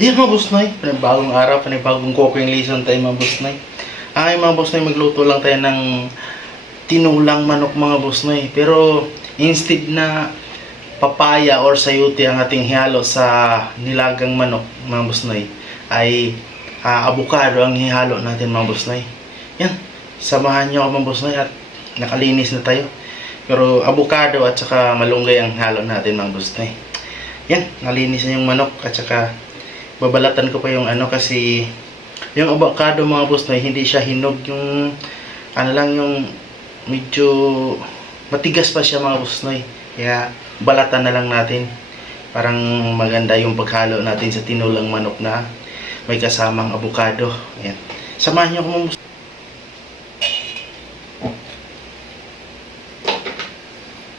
Ayan mga boss noy, panibagong araw, panibagong cooking lesson tayo mga boss noy. Ay mga boss noy, magluto lang tayo ng tinulang manok mga boss noy. Pero instead na papaya or sayote ang ating hihalo sa nilagang manok mga boss noy, ay avocado ang hihalo natin mga boss noy. Yan, samahan nyo ako mga boss noy at nakalinis na tayo. Pero avocado at saka malunggay ang halo natin mga boss noy. Yan, nalinis na yung manok at saka babalatan ko pa yung kasi yung avocado mga boss noy, hindi siya hinog, yung lang yung medyo matigas pa siya mga boss noy. Kaya balatan na lang natin. Parang maganda yung paghalo natin sa tinulang manok na may kasamang avocado. Ayan. Samahan niyo ako mga boss.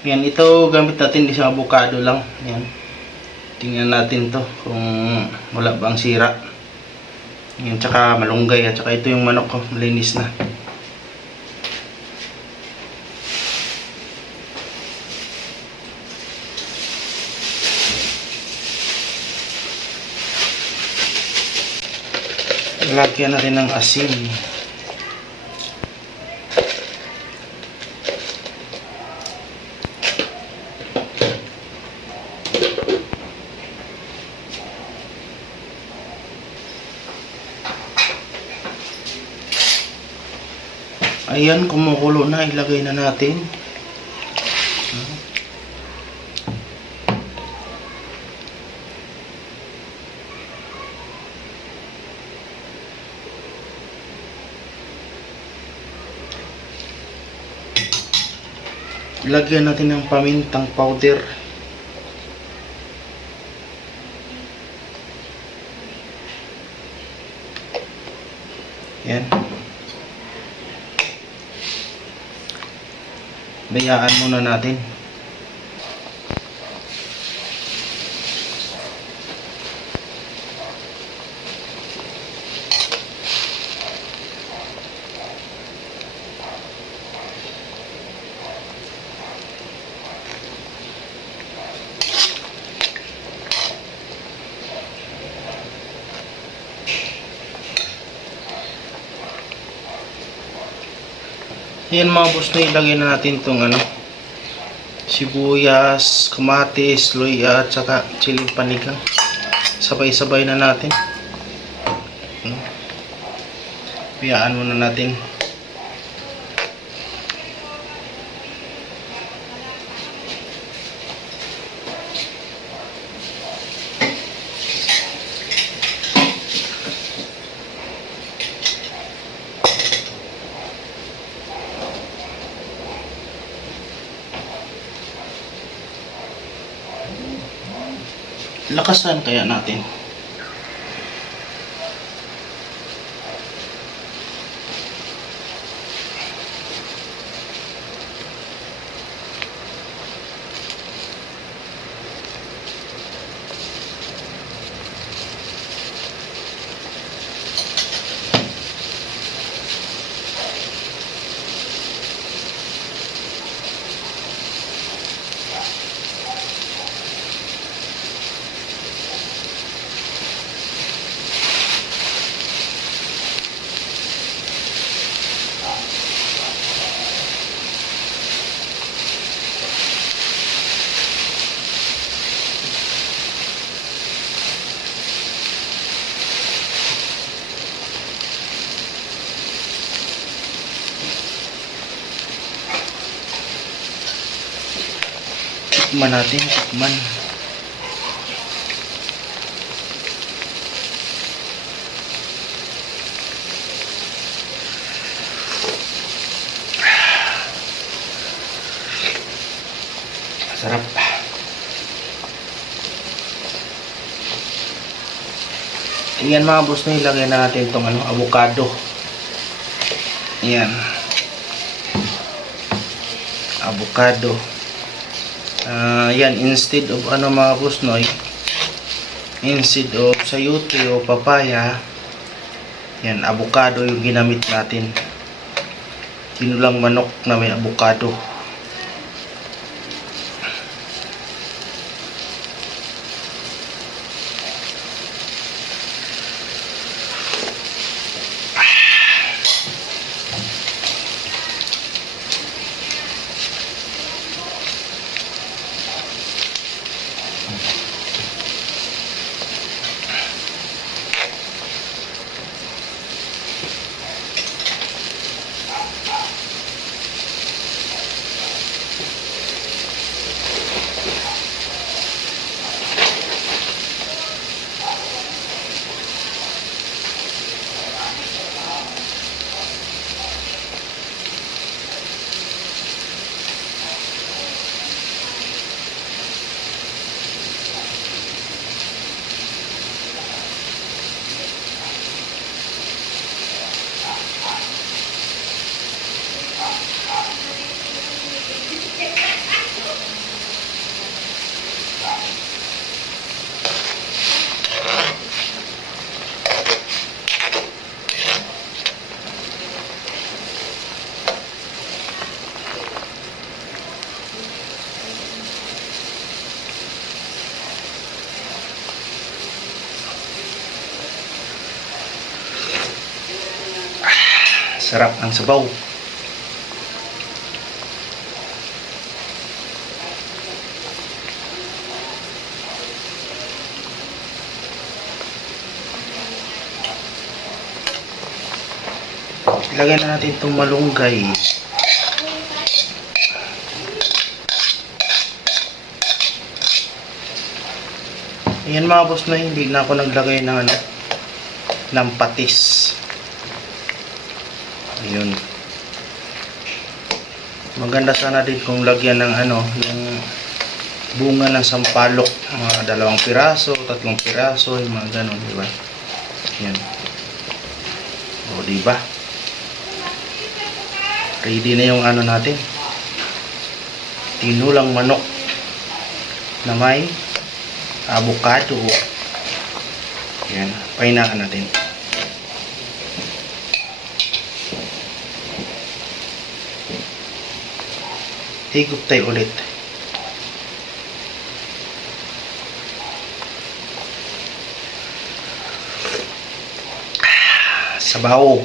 Yan, ito gamit natin isang avocado lang. Yan. Tingnan natin to kung wala bang sira. Yan, tsaka malunggay at tsaka ito yung manok ko, malinis na. Lagyan natin ng asin. Ayan, kumukulo na, ilagay na natin. Lagyan natin ng pamintang powder. Yan. Bayaan muna natin. Yan mga boss na, ilagay na natin itong sibuyas, kamatis, luya at saka chili panigang. Sabay-sabay na natin. Piyaan muna natin. Lakasan kaya natin. Tikman natin, tikman. Sarap. Ayan mga boss na, ilagay na natin itong avocado. Ayan. Avocado. Yan, instead of mga boss noy, instead of sayote o papaya, yan, avocado yung ginamit natin. Tinulang manok na may avocado. Sarap ang sabaw. Ilagay na natin itong malunggay. Ayan mga boss na, hindi na ako naglagay ng ng patis. Ayun. Maganda sana din kung lagyan ng ng bunga ng sampalok, mga 2 piraso, 3 piraso, yung mga ganon, di ba? Ayan. O, di ba? Ready na yung natin. Tinulang manok na may avocado. Ayan, pahinaan natin. Higop tayo ulit. Sabaw.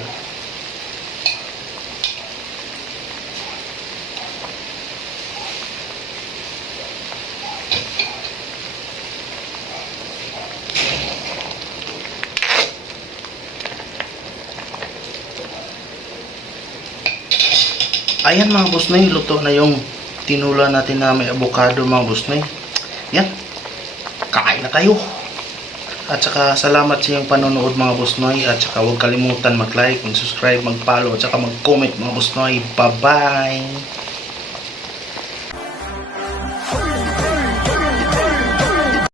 Ayan mga boss noy, luto na yung tinula natin na may avocado mga boss noy. Yan. Kain na tayo. At saka salamat sa iyong panonood mga boss noy. At saka huwag kalimutan mag-like, mag-subscribe, mag-follow, at saka mag-comment mga boss noy. Bye-bye!